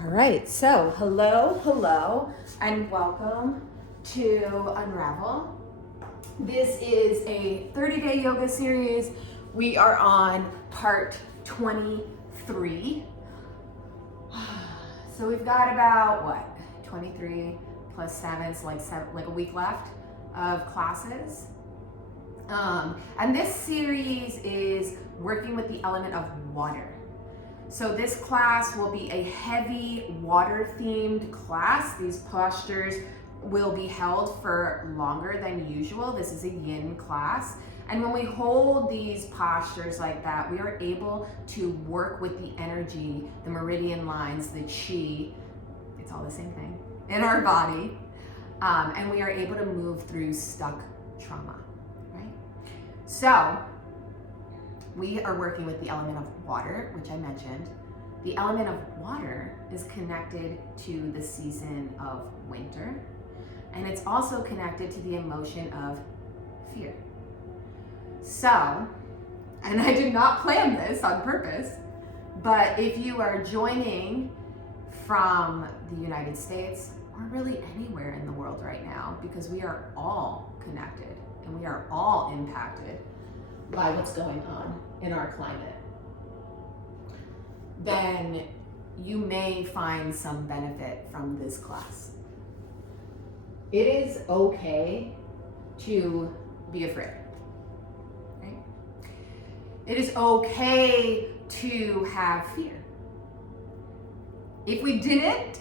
All right, so hello, and welcome to Unravel. This is a 30-day yoga series. We are on part 23. So we've got about 23 plus 7, so like a week left of classes. And this series is working with the element of water. So this class will be a heavy water-themed class. These postures will be held for longer than usual. This is a yin class. And when we hold these postures like that, we are able to work with the energy, the meridian lines, the chi, it's all the same thing, in our body. And we are able to move through stuck trauma, right? So, we are working with the element of water, which I mentioned. The element of water is connected to the season of winter, and it's also connected to the emotion of fear. So, and I did not plan this on purpose, but if you are joining from the United States, or really anywhere in the world right now, because we are all connected and we are all impacted by what's going on in our climate, then you may find some benefit from this class. It is okay to be afraid, right? It is okay to have fear. If we didn't,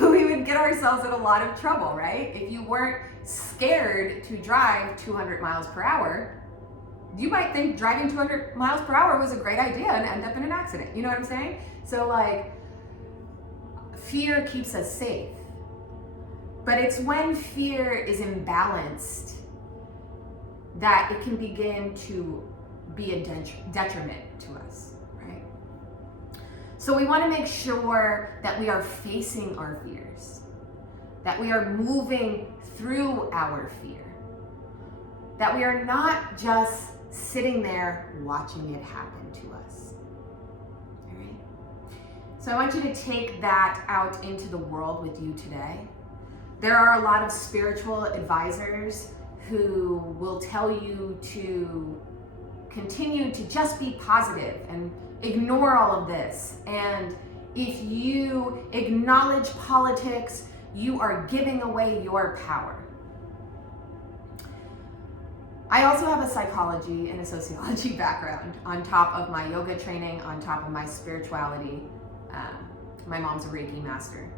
we would get ourselves in a lot of trouble, right? If you weren't scared to drive 200 miles per hour, you might think driving 200 miles per hour was a great idea and end up in an accident. You know what I'm saying? So fear keeps us safe. But it's when fear is imbalanced that it can begin to be a detriment to us, right? So we want to make sure that we are facing our fears, that we are moving through our fear, that we are not just sitting there watching it happen to us. All right? So I want you to take that out into the world with you today. There are a lot of spiritual advisors who will tell you to continue to just be positive and ignore all of this. And if you acknowledge politics, you are giving away your power. I also have a psychology and a sociology background on top of my yoga training, on top of my spirituality. My mom's a Reiki master.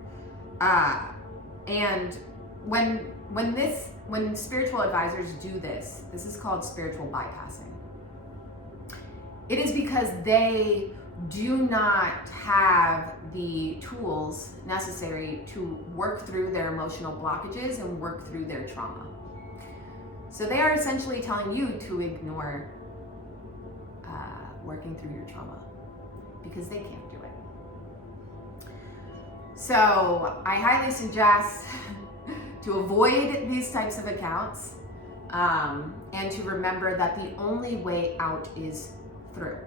And when spiritual advisors do this is called spiritual bypassing. It is because they do not have the tools necessary to work through their emotional blockages and work through their trauma. So they are essentially telling you to ignore working through your trauma because they can't do it. So I highly suggest to avoid these types of accounts and to remember that the only way out is through.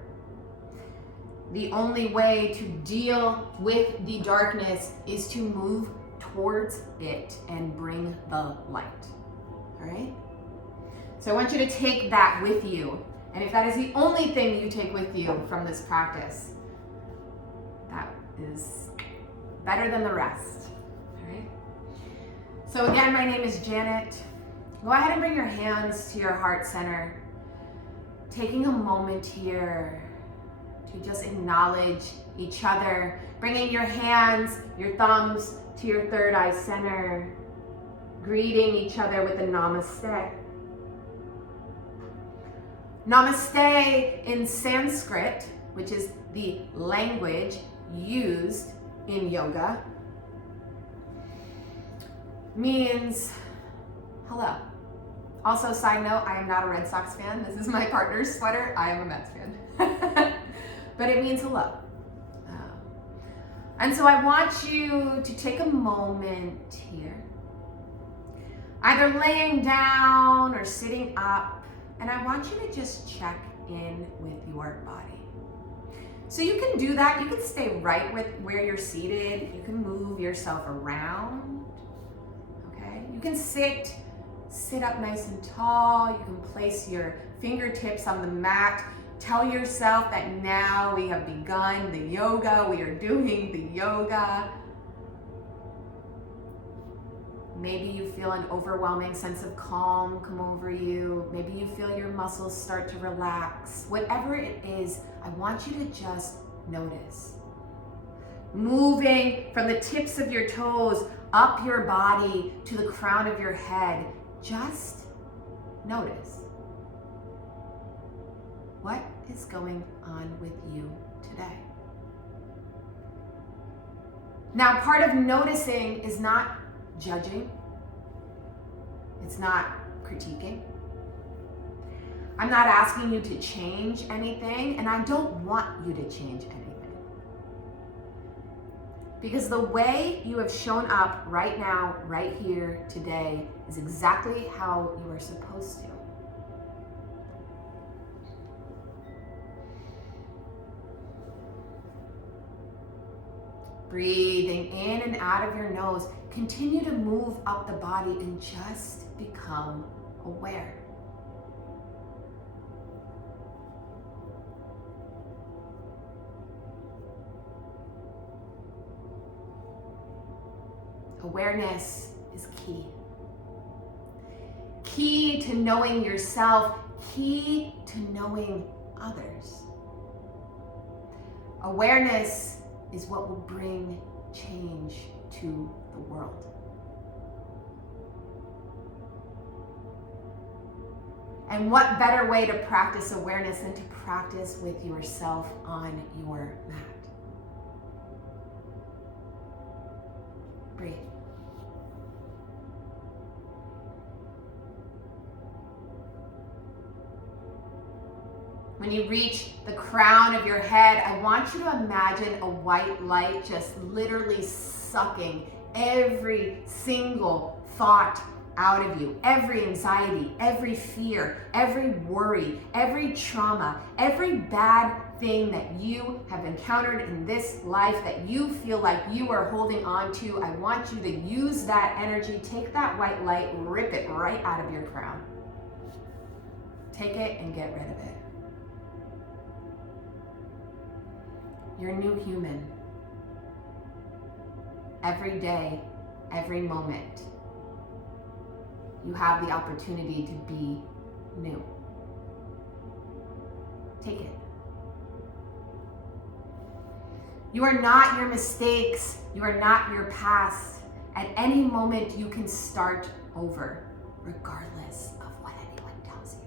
The only way to deal with the darkness is to move towards it and bring the light. All right? So I want you to take that with you. And if that is the only thing you take with you from this practice, that is better than the rest. All right? So again, my name is Janet. Go ahead and bring your hands to your heart center. Taking a moment here to just acknowledge each other. Bringing your hands, your thumbs to your third eye center. Greeting each other with a namaste. Namaste in Sanskrit, which is the language used in yoga, means hello. Also, side note, I am not a Red Sox fan. This is my partner's sweater. I am a Mets fan. But it means hello. And so I want you to take a moment here, either laying down or sitting up, and I want you to just check in with your body. So you can do that. You can stay right with where you're seated. You can move yourself around. Okay? You can sit up nice and tall. You can place your fingertips on the mat. Tell yourself that now we have begun the yoga. We are doing the yoga. Maybe you feel an overwhelming sense of calm come over you. Maybe you feel your muscles start to relax. Whatever it is, I want you to just notice. Moving from the tips of your toes up your body to the crown of your head. Just notice. What is going on with you today? Now, part of noticing is not judging. It's not critiquing. I'm not asking you to change anything, and I don't want you to change anything. Because the way you have shown up right now, right here, today, is exactly how you are supposed to. Breathing in and out of your nose. Continue to move up the body and just become aware. Awareness is key. Key to knowing yourself, key to knowing others. Awareness is what will bring change to the world. And what better way to practice awareness than to practice with yourself on your mat? Breathe. When you reach the crown of your head, I want you to imagine a white light just literally sucking every single thought out of you, every anxiety, every fear, every worry, every trauma, every bad thing that you have encountered in this life that you feel like you are holding on to. I want you to use that energy, take that white light, rip it right out of your crown. Take it and get rid of it. You're a new human. Every day, every moment, you have the opportunity to be new. Take it. You are not your mistakes. You are not your past. At any moment, you can start over, regardless of what anyone tells you.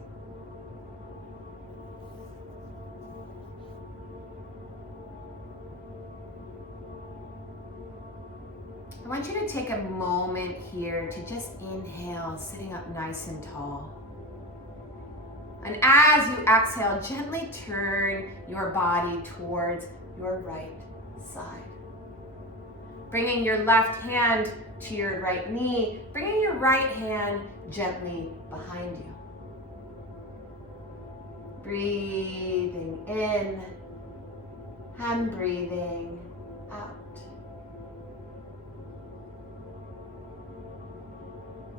I want you to take a moment here to just inhale, sitting up nice and tall. And as you exhale, gently turn your body towards your right side. Bringing your left hand to your right knee, bringing your right hand gently behind you. Breathing in and breathing out.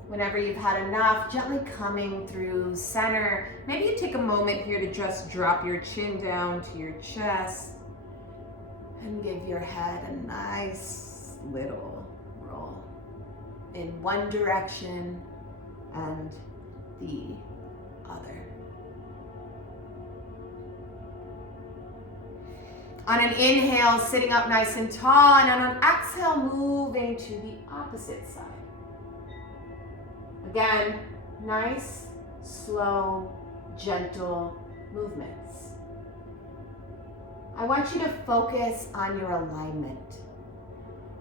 Whenever you've had enough, gently coming through center. Maybe you take a moment here to just drop your chin down to your chest and give your head a nice little roll in one direction and the other. On an inhale, sitting up nice and tall, and on an exhale, moving to the opposite side. Again, nice, slow, gentle movements. I want you to focus on your alignment.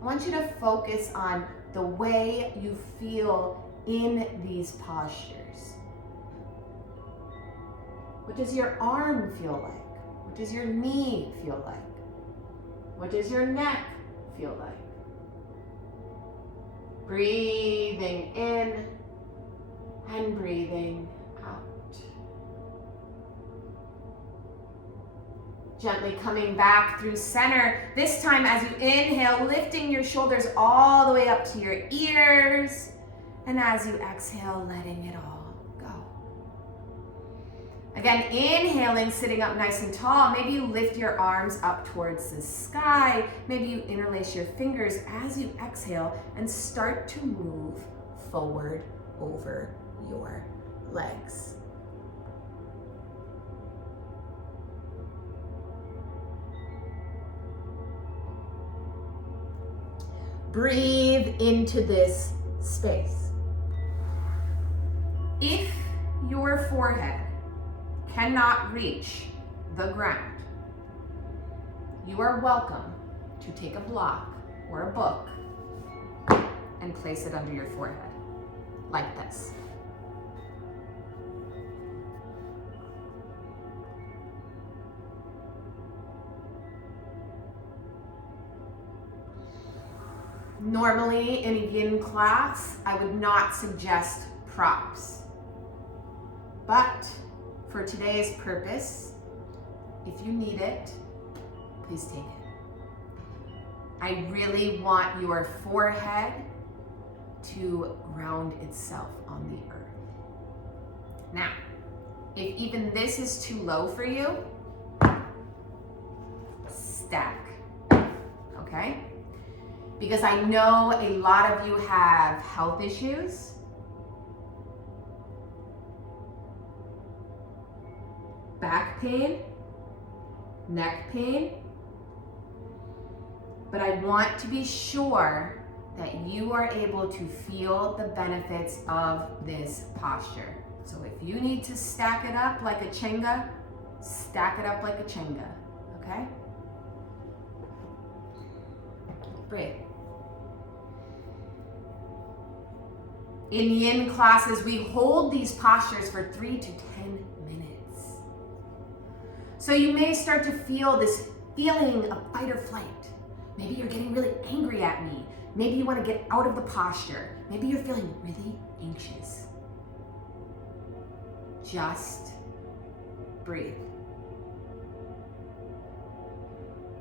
I want you to focus on the way you feel in these postures. What does your arm feel like? What does your knee feel like? What does your neck feel like? Breathing in and breathing out. Gently coming back through center. This time as you inhale, lifting your shoulders all the way up to your ears. And as you exhale, letting it all go. Again, inhaling, sitting up nice and tall. Maybe you lift your arms up towards the sky. Maybe you interlace your fingers as you exhale and start to move forward over your legs. Breathe into this space. If your forehead cannot reach the ground, you are welcome to take a block or a book and place it under your forehead, like this. Normally in a yin class, I would not suggest props. But for today's purpose, if you need it, please take it. I really want your forehead to ground itself on the earth. Now, if even this is too low for you, stack, okay? Because I know a lot of you have health issues. Back pain, neck pain. But I want to be sure that you are able to feel the benefits of this posture. So if you need to stack it up like a chenga, stack it up like a chenga, okay? Breathe. In yin classes, we hold these postures for 3 to 10 minutes. So you may start to feel this feeling of fight or flight. Maybe you're getting really angry at me. Maybe you want to get out of the posture. Maybe you're feeling really anxious. Just breathe.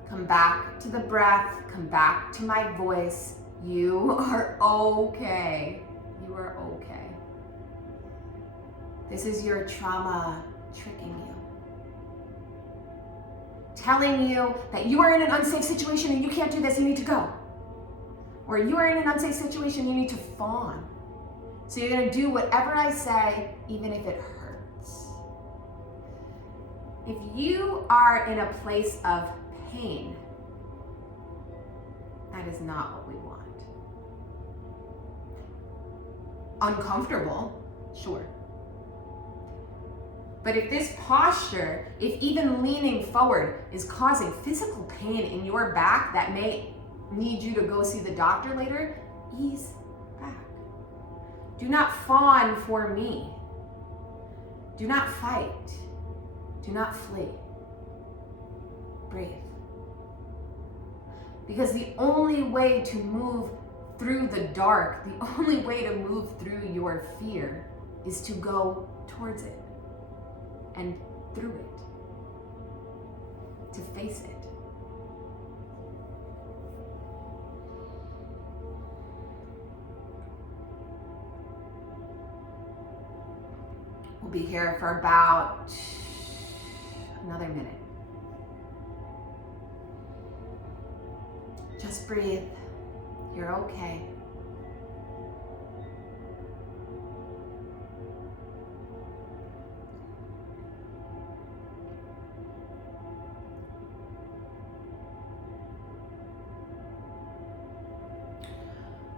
Come back to the breath. Come back to my voice. You are okay. You are okay. This is your trauma tricking you. Telling you that you are in an unsafe situation and you can't do this, you need to go. Or you are in an unsafe situation, you need to fawn. So you're gonna do whatever I say, even if it hurts. If you are in a place of pain, that is not what we want. Uncomfortable, sure. But if this posture, if even leaning forward is causing physical pain in your back that may need you to go see the doctor later, ease back. Do not fawn for me. Do not fight. Do not flee. Breathe. Because the only way to move through the dark, the only way to move through your fear is to go towards it and through it, to face it. We'll be here for about another minute. Just breathe. You're okay.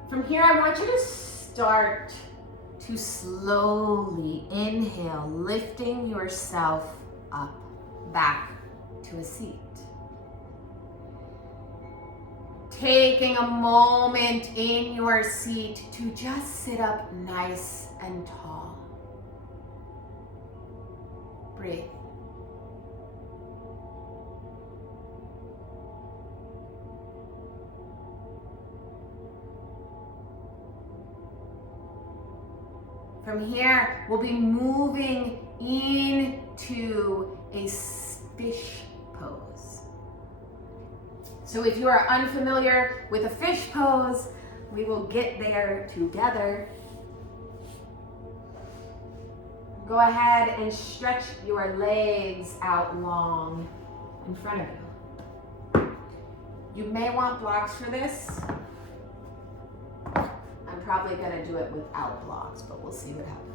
From here, I want you to start to slowly inhale, lifting yourself up, back to a seat. Taking a moment in your seat to just sit up nice and tall. Breathe. From here, we'll be moving into a fish pose. So if you are unfamiliar with a fish pose, we will get there together. Go ahead and stretch your legs out long in front of you. You may want blocks for this. I'm probably gonna do it without blocks, but we'll see what happens.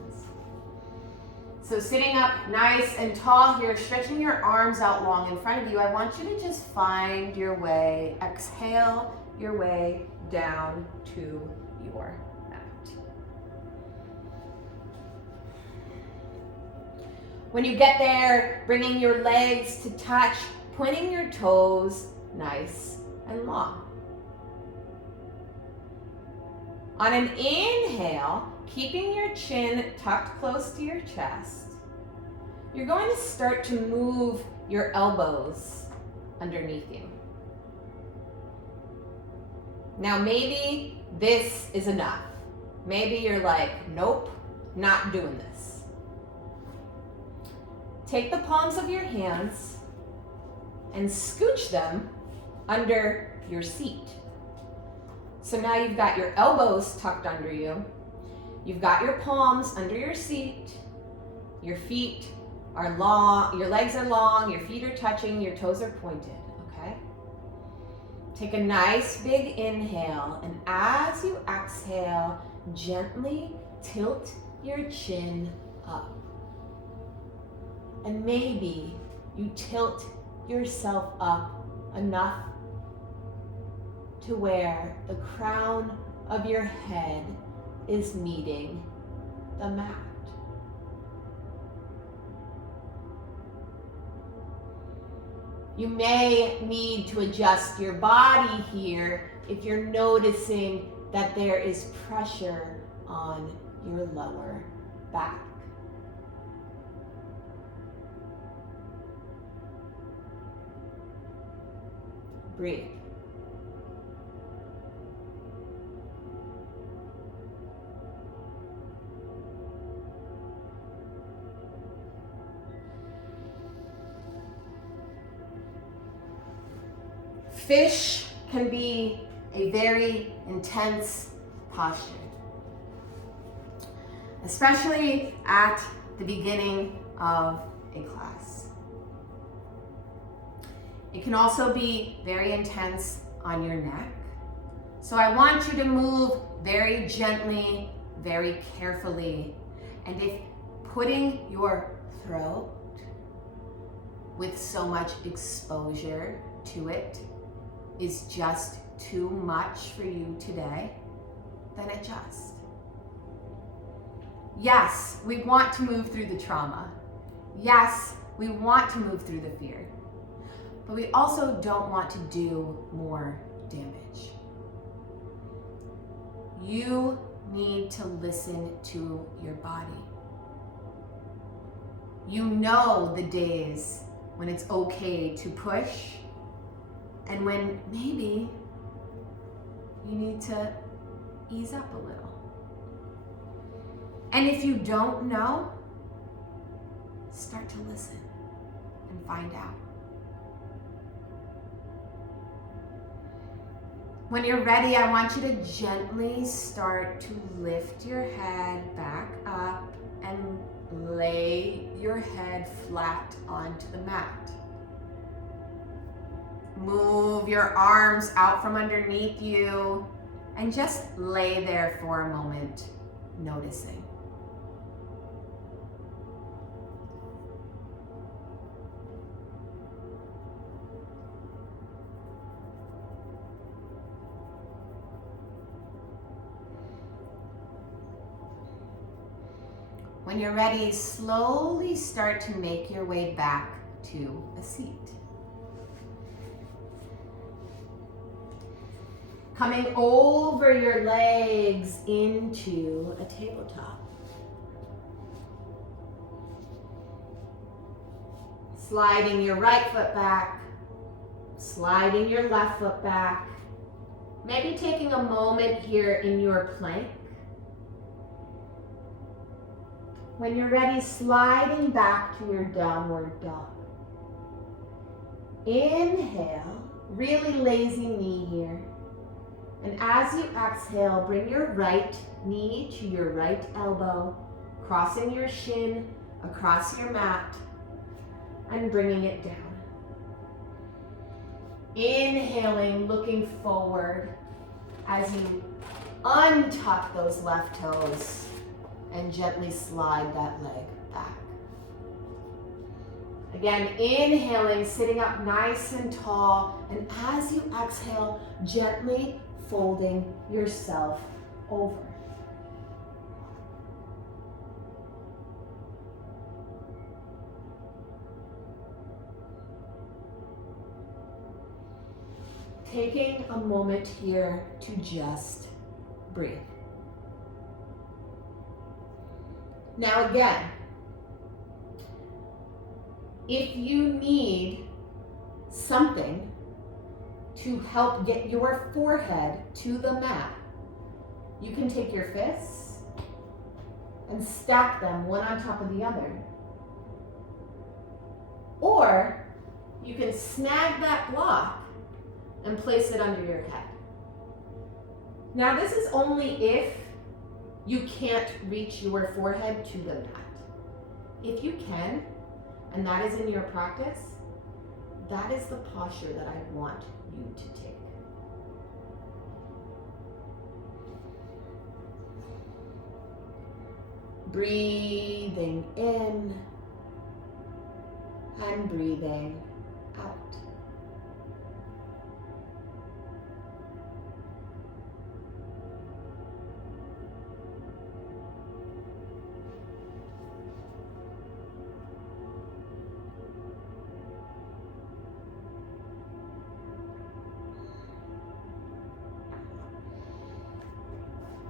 So sitting up nice and tall here, stretching your arms out long in front of you, I want you to just find your way, exhale your way down to your mat. When you get there, bringing your legs to touch, pointing your toes nice and long. On an inhale, keeping your chin tucked close to your chest, you're going to start to move your elbows underneath you. Now maybe this is enough. Maybe you're like, nope, not doing this. Take the palms of your hands and scooch them under your seat. So now you've got your elbows tucked under you. You've got your palms under your seat. Your feet are long, your legs are long, your feet are touching, your toes are pointed, okay? Take a nice big inhale, and as you exhale, gently tilt your chin up. And maybe you tilt yourself up enough to where the crown of your head is meeting the mat. You may need to adjust your body here if you're noticing that there is pressure on your lower back. Breathe. Fish can be a very intense posture, especially at the beginning of a class. It can also be very intense on your neck. So I want you to move very gently, very carefully. And if putting your throat with so much exposure to it is just too much for you today, then adjust. Yes, we want to move through the trauma. Yes, we want to move through the fear. But we also don't want to do more damage. You need to listen to your body. You know the days when it's okay to push and when maybe you need to ease up a little. And if you don't know, start to listen and find out. When you're ready, I want you to gently start to lift your head back up and lay your head flat onto the mat. Move your arms out from underneath you and just lay there for a moment, noticing. When you're ready, slowly start to make your way back to a seat. Coming over your legs into a tabletop. Sliding your right foot back, sliding your left foot back. Maybe taking a moment here in your plank. When you're ready, sliding back to your downward dog. Inhale, Really lazy knee here. And as you exhale, bring your right knee to your right elbow, crossing your shin across your mat and bringing it down. Inhaling, looking forward as you untuck those left toes and gently slide that leg back. Again, inhaling, sitting up nice and tall, and as you exhale, gently folding yourself over. Taking a moment here to just breathe. Now again, if you need something to help get your forehead to the mat, you can take your fists and stack them one on top of the other. Or you can snag that block and place it under your head. Now this is only if you can't reach your forehead to the mat. If you can, and that is in your practice, that is the posture that I want you to take. Breathing in and breathing out.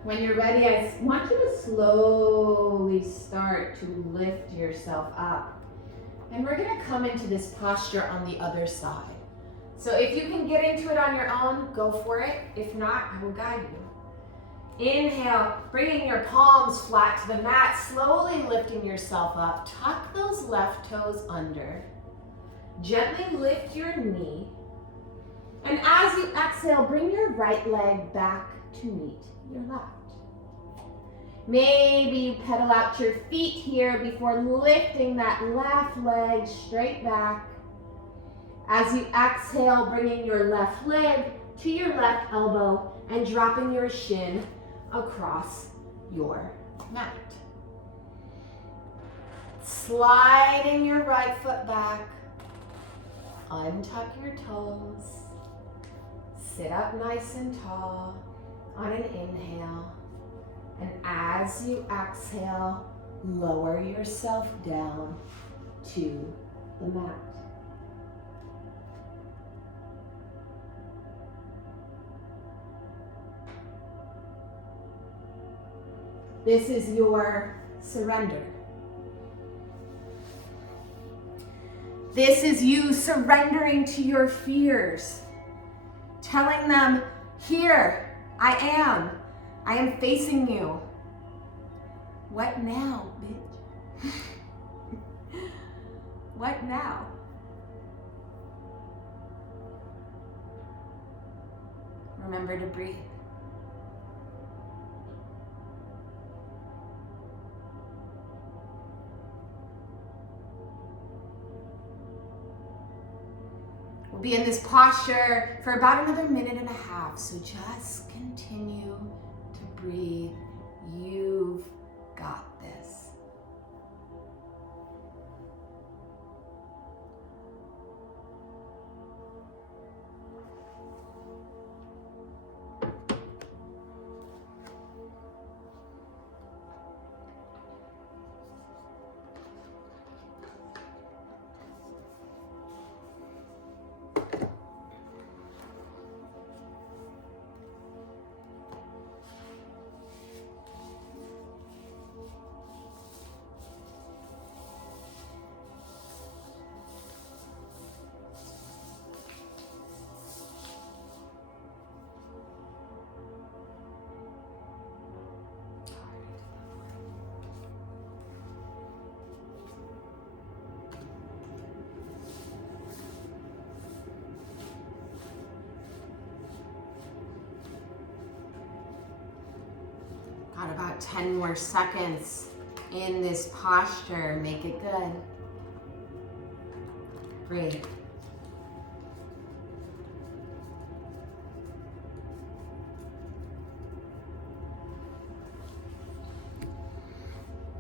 When you're ready, I want you to slowly start to lift yourself up. And we're gonna come into this posture on the other side. So if you can get into it on your own, go for it. If not, I will guide you. Inhale, bringing your palms flat to the mat, slowly lifting yourself up. Tuck those left toes under. Gently lift your knee. And as you exhale, bring your right leg back to meet your left. Maybe you pedal out your feet here before lifting that left leg straight back. As you exhale, bringing your left leg to your left elbow and dropping your shin across your mat. Sliding your right foot back. Untuck your toes. Sit up nice and tall on an inhale. And as you exhale, lower yourself down to the mat. This is your surrender. This is you surrendering to your fears, telling them, here, I am facing you. What now, bitch? What now? Remember to breathe. We'll be in this posture for about another minute and a half, so just continue to breathe. You've got this. 10 more seconds in this posture. Make it good. Breathe.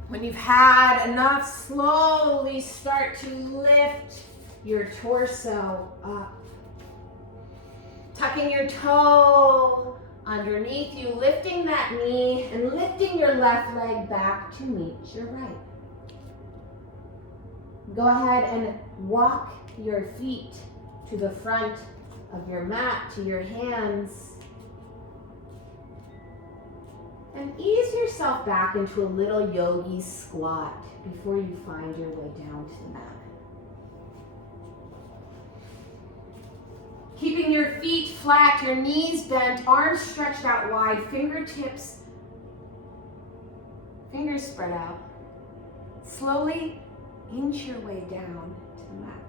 When you've had enough, slowly start to lift your torso up. Tucking your toe underneath you, lifting that knee and lifting your left leg back to meet your right. Go ahead and walk your feet to the front of your mat, to your hands. And ease yourself back into a little yogi squat before you find your way down to the mat. Keeping your feet flat, your knees bent, arms stretched out wide, fingertips, fingers spread out. Slowly inch your way down to the mat.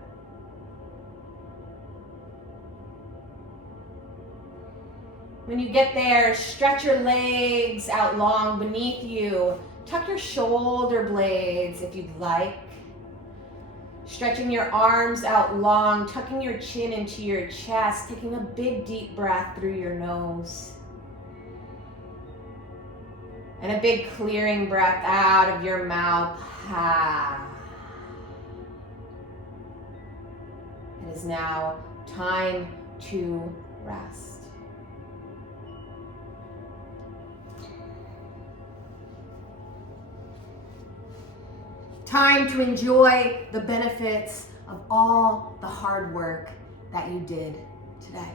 When you get there, stretch your legs out long beneath you. Tuck your shoulder blades if you'd like. Stretching your arms out long, tucking your chin into your chest, taking a big deep breath through your nose. And a big clearing breath out of your mouth. It is now time to rest. Time to enjoy the benefits of all the hard work that you did today.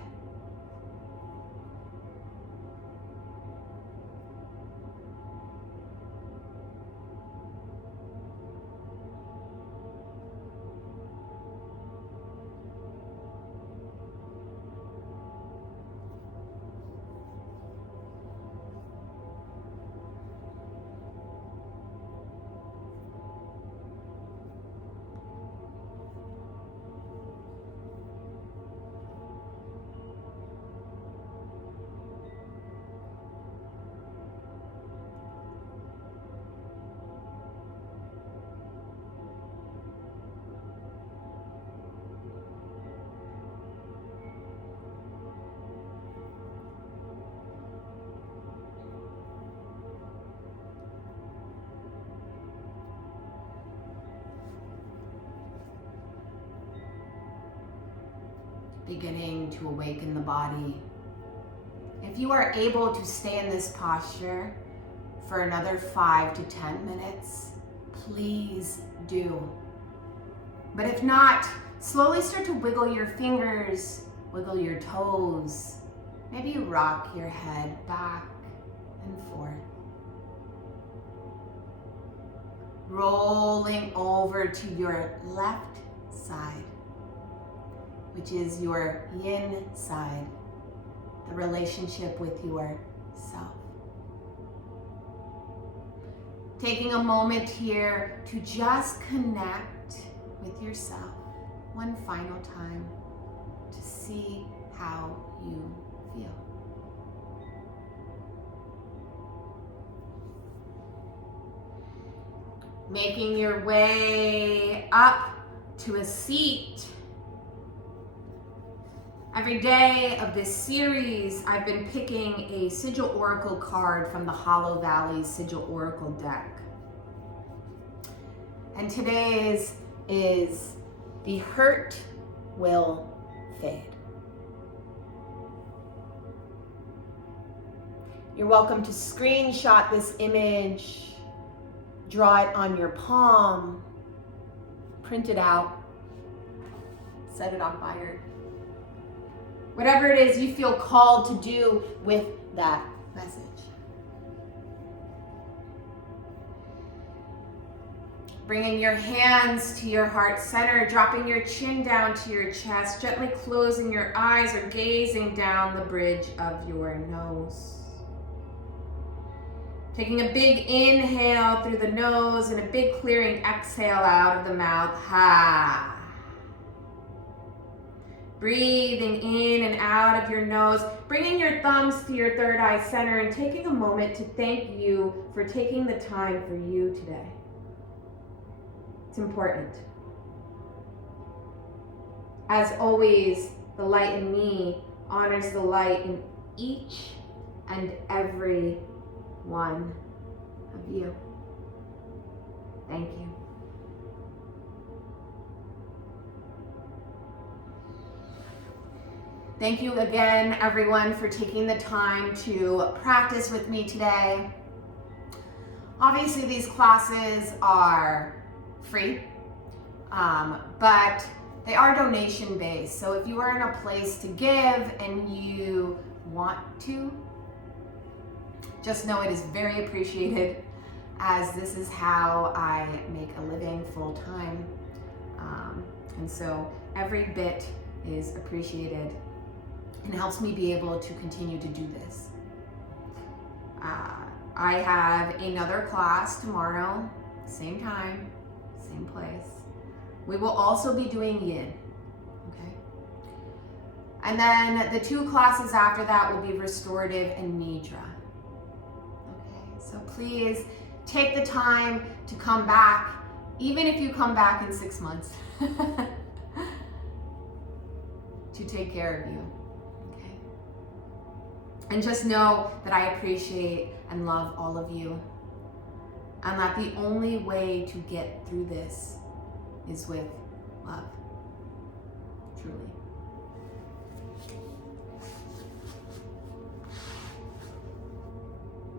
Beginning to awaken the body. If you are able to stay in this posture for another 5 to 10 minutes, please do. But if not, slowly start to wiggle your fingers, wiggle your toes. Maybe rock your head back and forth. Rolling over to your left side, which is your yin side, the relationship with yourself. Taking a moment here to just connect with yourself one final time to see how you feel. Making your way up to a seat. Every day of this series, I've been picking a Sigil Oracle card from the Hollow Valley Sigil Oracle deck. And today's is "The Hurt Will Fade." You're welcome to screenshot this image, draw it on your palm, print it out, set it on fire. Whatever it is you feel called to do with that message. Bringing your hands to your heart center, dropping your chin down to your chest, gently closing your eyes or gazing down the bridge of your nose. Taking a big inhale through the nose and a big clearing exhale out of the mouth. Breathing in and out of your nose, bringing your thumbs to your third eye center and taking a moment to thank you for taking the time for you today. It's important. As always, the light in me honors the light in each and every one of you. Thank you. Thank you again, everyone, for taking the time to practice with me today. Obviously, these classes are free, but they are donation-based. So if you are in a place to give and you want to, just know it is very appreciated, as this is how I make a living full-time. And so every bit is appreciated and helps me be able to continue to do this. I have another class tomorrow, same time, same place. We will also be doing yin, okay? And then the 2 classes after that will be restorative and nidra. Okay, so please take the time to come back, even if you come back in 6 months, to take care of you. And just know that I appreciate and love all of you, and that the only way to get through this is with love, truly.